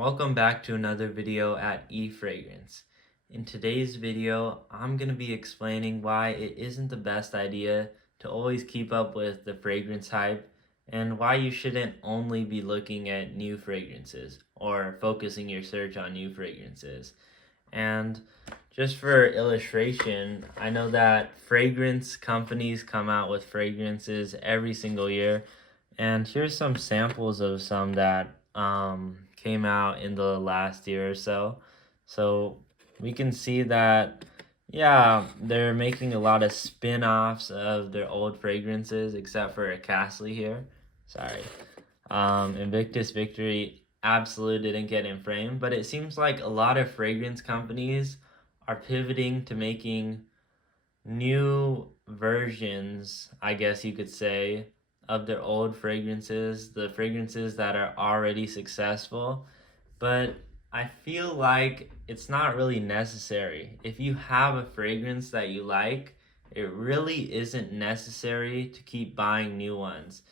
Welcome back to another video at eFragrance. In today's video, I'm going to be explaining why it isn't the best idea to always keep up with the fragrance hype and why you shouldn't only be looking at new fragrances or focusing your search on new fragrances. And just for illustration, I know that fragrance companies come out with fragrances every single year, and here's some samples of some that came out in the last year or so. So we can see that, yeah, they're making a lot of spin-offs of their old fragrances, except for a Castley here. Sorry. Invictus Victory Absolute didn't get in frame, but it seems like a lot of fragrance companies are pivoting to making new versions, I guess you could say, of their old fragrances, the fragrances that are already successful. But I feel like it's not really necessary. If you have a fragrance that you like, it really isn't necessary to keep buying new ones.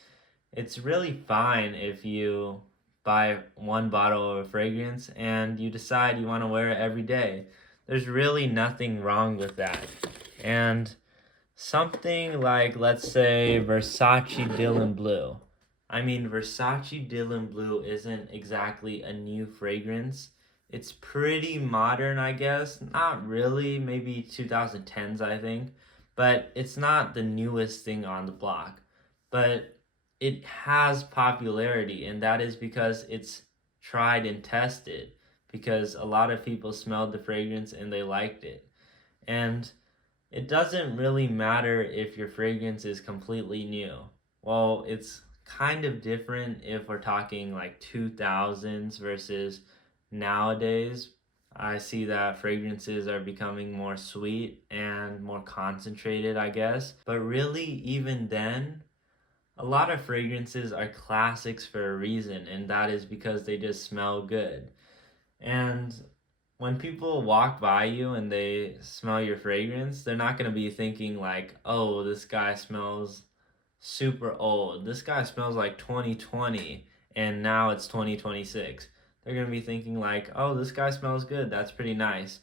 It's really fine if you buy one bottle of a fragrance and you decide you want to wear it every day. There's really nothing wrong with that. And something like, let's say, Versace Dylan Blue. I mean, Versace Dylan Blue isn't exactly a new fragrance. It's pretty modern, I guess. Not really, maybe 2010s, I think. But it's not the newest thing on the block. But it has popularity, and that is because it's tried and tested. Because a lot of people smelled the fragrance and they liked it. And it doesn't really matter if your fragrance is completely new. Well, it's kind of different if we're talking like 2000s versus nowadays. I see that fragrances are becoming more sweet and more concentrated, I guess. But really, even then, a lot of fragrances are classics for a reason, and that is because they just smell good. And when people walk by you and they smell your fragrance, they're not going to be thinking like, oh, this guy smells super old. This guy smells like 2020 and now it's 2026. They're going to be thinking like, oh, this guy smells good. That's pretty nice.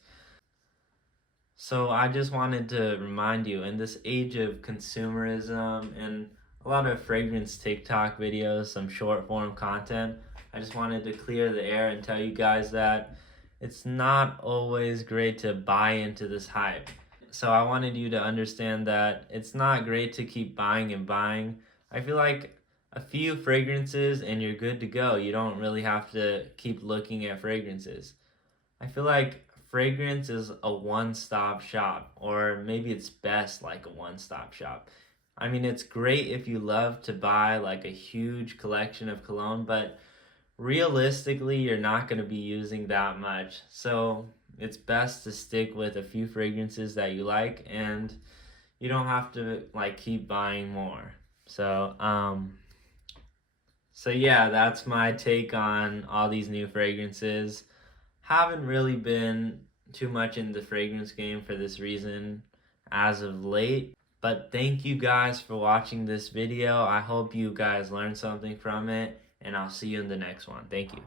So I just wanted to remind you, in this age of consumerism and a lot of fragrance TikTok videos, some short form content, I just wanted to clear the air and tell you guys that it's not always great to buy into this hype. So I wanted you to understand that it's not great to keep buying and buying. I feel like a few fragrances and you're good to go. You don't really have to keep looking at fragrances. I feel like fragrance is a one-stop shop, or maybe it's best like a one-stop shop. I mean, it's great if you love to buy like a huge collection of cologne, but realistically, you're not going to be using that much. So it's best to stick with a few fragrances that you like, and you don't have to like keep buying more. So yeah, that's my take on all these new fragrances. Haven't really been too much in the fragrance game for this reason as of late. But thank you guys for watching this video. I hope you guys learned something from it, and I'll see you in the next one. Thank you.